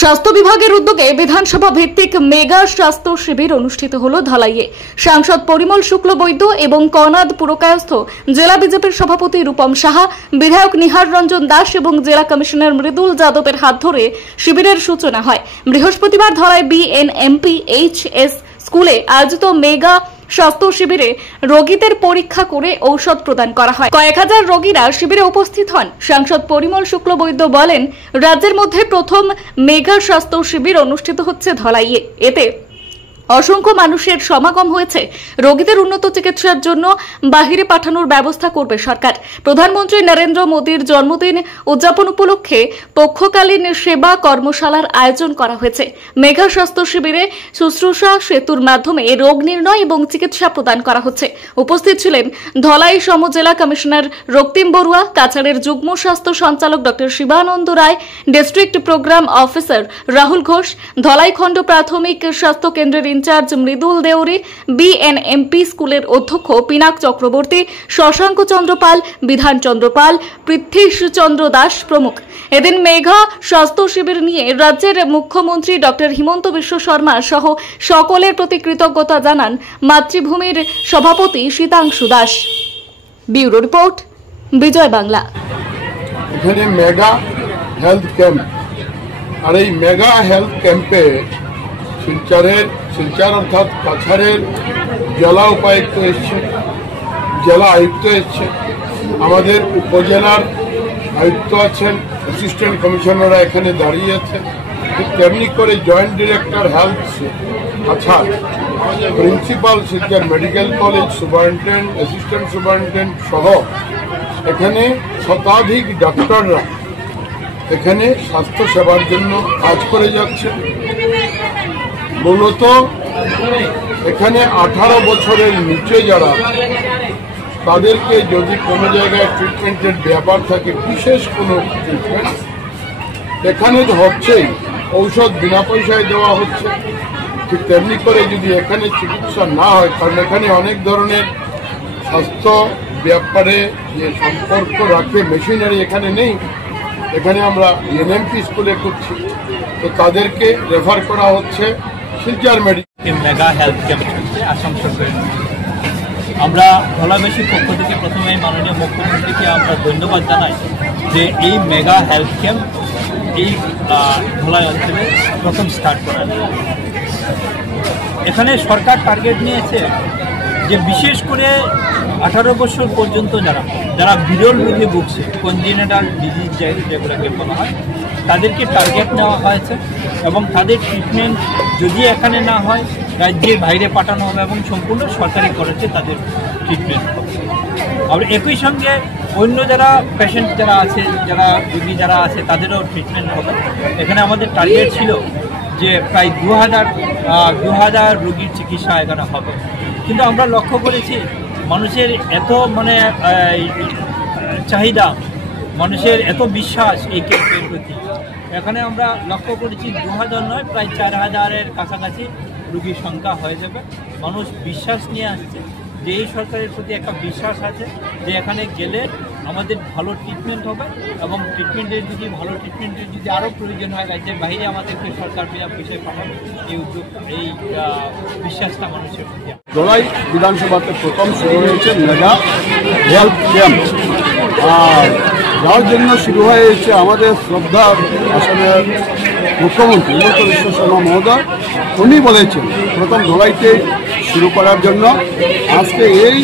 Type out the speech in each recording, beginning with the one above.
স্বাস্থ্য বিভাগের উদ্যোগে বিধানসভা ভিত্তিক মেগা স্বাস্থ্য শিবির অনুষ্ঠিত হল ধলাইয়ে। সাংসদ পরিমল শুক্লবৈদ্য এবং কনাদ পুরকায়স্থ জেলা বিজেপির সভাপতি রূপম সাহা, বিধায়ক নিহার রঞ্জন দাস এবং জেলা কমিশনার মৃদুল যাদবের হাত ধরে শিবিরের সূচনা হয়। বৃহস্পতিবার ধলাই BNMPHS স্কুলে আয়োজিত মেগা স্বাস্থ্য শিবিরে রোগীদের পরীক্ষা করে ঔষধ প্রদান করা হয়। কয়েক হাজার রোগীরা শিবিরে উপস্থিত হন। সাংসদ পরিমল শুক্লবৈদ্য বলেন, রাজ্যের মধ্যে প্রথম মেগা স্বাস্থ্য শিবির অনুষ্ঠিত হচ্ছে ধলাইয়ে। এতে অসংখ্য মানুষের সমাগম হয়েছে। রোগীদের উন্নত চিকিৎসার জন্য বাহিরে পাঠানোর ব্যবস্থা করবে সরকার। প্রধানমন্ত্রী নরেন্দ্র মোদীর জন্মদিন উদযাপন উপলক্ষে পক্ষকালীন সেবা কর্মশালার আয়োজন করা হয়েছে। মেগা স্বাস্থ্য শিবিরে শুশ্রূষা সেতুর মাধ্যমে রোগ নির্ণয় এবং চিকিৎসা প্রদান করা হচ্ছে। উপস্থিত ছিলেন ধলাই সমজেলা কমিশনার রক্তিম বড়ুয়া, কাছাড়ের যুগ্ম স্বাস্থ্য সঞ্চালক doctor Shivananda Roy, district programme officer Rahul Ghosh, Dhalai খণ্ড প্রাথমিক স্বাস্থ্য কেন্দ্রের ইনচার্জ মৃদুল দেউরি, BNMP স্কুলের অধ্যক্ষ পিনাক চক্রবর্তী, শশাঙ্ক চন্দ্র পাল, বিধান চন্দ্র পাল, পৃথ্বীশ চন্দ্র দাস প্রমুখ। এদিন মেঘা স্বাস্থ্য শিবির নিয়ে রাজ্যের মুখ্যমন্ত্রী ডক্টর হিমন্ত বিশ্ব শর্মা সহ সকলের প্রতি কৃতজ্ঞতা জানান মাতৃভূমির সভাপতি শীতাংশু দাস। ব্যুরো রিপোর্ট, বিজয় বাংলা। এখানে মেগা হেলথ ক্যাম্প, আর এই মেগা হেলথ ক্যাম্পে শিলচর অর্থাৎ কাছাড়ের জেলা উপায়ুক্ত এসছে, জেলা আয়ুক্ত এসছে, আমাদের উপজেলার আয়ুক্ত আছেন, অ্যাসিস্ট্যান্ট কমিশনাররা এখানে দাঁড়িয়ে আছেন। ঠিক তেমনি করে joint director health Cachar, principal Silchar medical college, superintendent, assistant superintendent সহ এখানে শতাধিক ডাক্তাররা এখানে স্বাস্থ্য সেবার জন্য কাজ করে যাচ্ছে। মূলত এখানে 18 বছরের নিচে যারা, তাদেরকে যদি কোনো জায়গায় ট্রিটমেন্টের ব্যাপার থাকে, বিশেষ কোনো ট্রিটমেন্ট এখানে তো হচ্ছেই, ঔষধ বিনা পয়সায় দেওয়া হচ্ছে। ঠিক তেমনি করে যদি এখানে চিকিৎসা না হয়, কারণ এখানে অনেক ধরনের স্বাস্থ্য ব্যাপারে যে সম্পর্ক রাখে মেশিনারি এখানে নেই, এখানে আমরা BNMP স্কুলে করছি, তো তাদেরকে রেফার করা হচ্ছে শিলচর মেগা হেলথ ক্যাম্প আসানসোলে। আমরা ধলাইবাসীর পক্ষ থেকে প্রথমে মাননীয় মুখ্যমন্ত্রীকে আমরা ধন্যবাদ জানাই যে এই মেগা হেলথ ক্যাম্প এই ধলাই অঞ্চলে প্রথম স্টার্ট করা। এখানে সরকার টার্গেট নিয়েছে যে বিশেষ করে 18 বছর পর্যন্ত যারা বিরল রোগে ভুগছে, কনজেনিটাল ডিজিজ যেগুলোকে বলা হয়, তাদেরকে টার্গেট নেওয়া হয়েছে এবং তাদের ট্রিটমেন্ট যদি এখানে না হয় রাজ্যের বাইরে পাঠানো হবে এবং সম্পূর্ণ সরকারি খরচে তাদের ট্রিটমেন্ট হবে। আর একই সঙ্গে অন্য যারা পেশেন্ট যারা আছে, যারা রোগী যারা আছে, তাদেরও ট্রিটমেন্ট হবে। এখানে আমাদের টার্গেট ছিল যে প্রায় 2000 রোগীর চিকিৎসা এখানে হবে, কিন্তু আমরা লক্ষ্য করেছি মানুষের এত চাহিদা, মানুষের এত বিশ্বাস এই ক্যাম্পের প্রতি, এখানে আমরা লক্ষ্য করেছি 2000 নয়, প্রায় 4000-এর কাছাকাছি রোগীর সংখ্যা হয়ে যাবে। মানুষ বিশ্বাস নিয়ে আসছে যে এই সরকারের প্রতি একটা বিশ্বাস আছে যে এখানে গেলে আমাদের ভালো ট্রিটমেন্ট হবে এবং ভালো ট্রিটমেন্টের যদি আরও প্রয়োজন হয় রাজ্যের বাইরে আমাদেরকে সরকার বিনা পয়সায় পাঠাবে, এই উদ্যোগ, এই বিশ্বাসটা মানুষের প্রতি। ধলাই বিধানসভাতে প্রথম শুরু হয়েছে মেগা হেলথ ক্যাম্প, আর যার জন্য শুরু হয়েছে আমাদের শ্রদ্ধা আসামের মুখ্যমন্ত্রী হিমন্ত বিশ্ব শর্মা মহোদয়। উনি বলেছেন প্রথম ধলাইতে শুরু করার জন্য। আজকে এই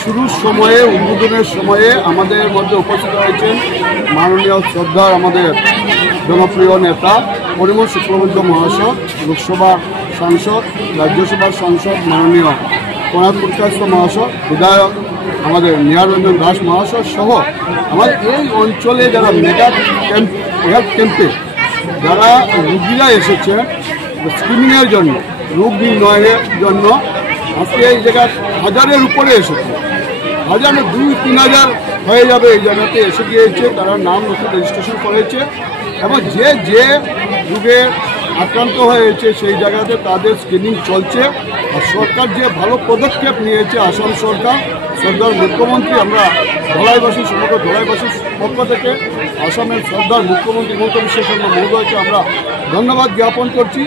শুরুর সময়ে, উদ্বোধনের সময়ে আমাদের মধ্যে উপস্থিত হয়েছেন মাননীয় শ্রদ্ধার আমাদের জনপ্রিয় নেতা পরিমল শুক্লবৈদ্য মহাশয়, লোকসভার সাংসদ, রাজ্যসভার সাংসদ মাননীয় কনাদ পুরকায়স্থ মহাশয়, বিধায়ক আমাদের নিহার রঞ্জন দাস মহাশয় সহ আমাদের এই অঞ্চলে যারা মেগা ক্যাম্প, হেলথ ক্যাম্পে যারা রুগীরা এসেছে স্ক্রিনিংয়ের জন্য, রোগ নির্ণয়ের জন্য, আজকে এই জায়গায় 1000-এর উপরে এসেছে। 2-3 হয়ে যাবে এই জায়গাতে এসে গিয়েছে, তারা নাম নতুন রেজিস্ট্রেশন করেছে এবং যে রোগে আক্রান্ত হয়েছে সেই জায়গাতে তাদের স্ক্রিনিং চলছে। আর সরকার যে ভালো পদক্ষেপ নিয়েছে, আসাম সরকার শ্রদ্ধার মুখ্যমন্ত্রী, আমরা ধলাইবাসী, সমগ্র ধলাইবাসীর পক্ষ থেকে আসামের শ্রদ্ধার মুখ্যমন্ত্রী হিমন্ত বিশ্ব শর্মা মহোদয়কে আমরা ধন্যবাদ জ্ঞাপন করছি।